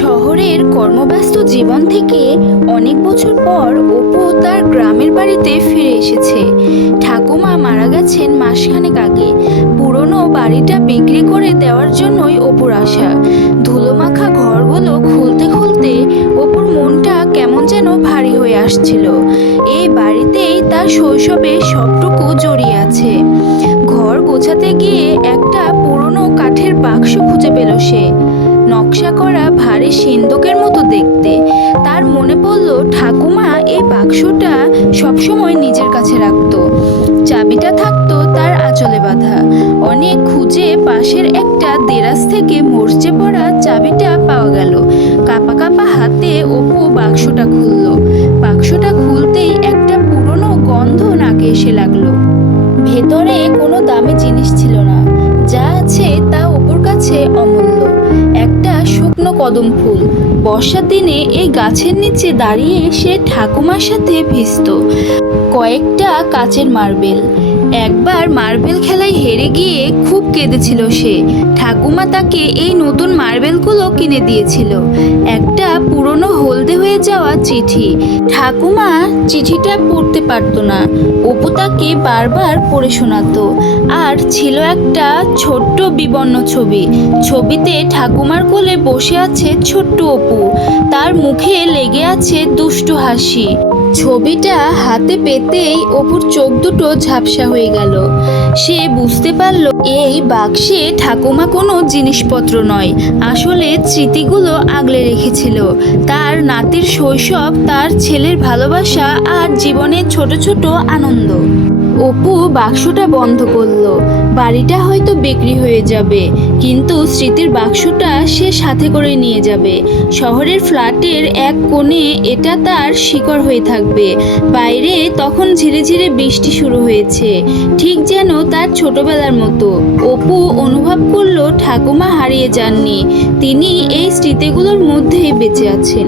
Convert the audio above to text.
শহরের কর্মব্যস্ত জীবন থেকে অনেক বছর পর অপু তার গ্রামের বাড়িতে ফিরে এসেছে। ঠাকুমা মারা গেছেন মাসখানেক আগে। পুরনো বাড়িটা বিক্রি করে দেওয়ার জন্যই অপুর আশা। ধুলোমাখা ঘরগুলো খুলতে খুলতে অপুর মনটা কেমন যেন ভারী হয়ে আসছিল। এই বাড়িতেই তার শৈশবে সবটুকু জড়িয়ে আছে। ঘর গোছাতে গিয়ে একটা পুরনো কাঠের বাক্স খুঁজে পেল সে। নকশা করা ভারী সিন্দুকের মতো দেখতে। তার মনে পড়ল ঠাকুমা এই বাক্সটা সবসময় নিজের কাছে রাখতো। চাবিটা থাকতো তার আঁচলে বাঁধা। অনেক খুঁজে পাশের একটা দেরাজ থেকে মরচে পড়া চাবিটা পাওয়া গেল। কাঁপা কাঁপা হাতে অপু বাক্সটা খুলল। বাক্সটা খুলতেই একটা পুরনো গন্ধ নাকে এসে লাগলো। ভেতরে কোনো দামি জিনিস ছিল না। যা আছে তা অপুর কাছে অমূল্য। একটা শুকনো কদম ফুল। বর্ষার দিনে এই গাছের নিচে দাঁড়িয়ে সে ঠাকুমার সাথে ভিজত। কয়েকটা কাচের মার্বেল। একবার মার্বেল খেলায় হেরে গিয়ে খুব কেঁদেছিল সে। ঠাকুমা তাকে এই নতুন মার্বেলগুলো কিনে দিয়েছিল। একটা পুরনো হলদে হয়ে যাওয়া চিঠি। ঠাকুমা চিঠিটা পড়তে পারতো না। অপু তাকে বারবার পড়ে শোনাতো। আর ছিল একটা ছোট্ট বিবর্ণ ছবি। ছবিতে ঠাকুমার কোলে বসে আছে ছোট্ট অপু। তার মুখে লেগে আছে দুষ্টু হাসি। ছবিটা হাতে পেতেই অপুর চোখ দুটো ঝাপসা হয়ে গেল। সে বুঝতে পারল এই বাক্সে ঠাকুমা কোনো জিনিসপত্র নয়, আসলে স্মৃতিগুলো আগলে রেখেছিল। তার নাতির শৈশব, তার ছেলের ভালোবাসা আর জীবনের ছোট ছোট আনন্দ। অপু বাক্সটা বন্ধ করলো। বাড়িটা হয়তো বিক্রি হয়ে যাবে, কিন্তু স্মৃতির বাক্সটা সে সাথে করে নিয়ে যাবে। শহরের ফ্ল্যাটের এক কোণে এটা তার শিকড় হয়ে থাকবে। বাইরে তখন ঝিরে ঝিরে বৃষ্টি শুরু হয়েছে, ঠিক যেন তার ছোটবেলার মতো। অপু অনুভব করলো ঠাকুমা হারিয়ে যাননি, তিনি এই স্মৃতিগুলোর মধ্যেই বেঁচে আছেন।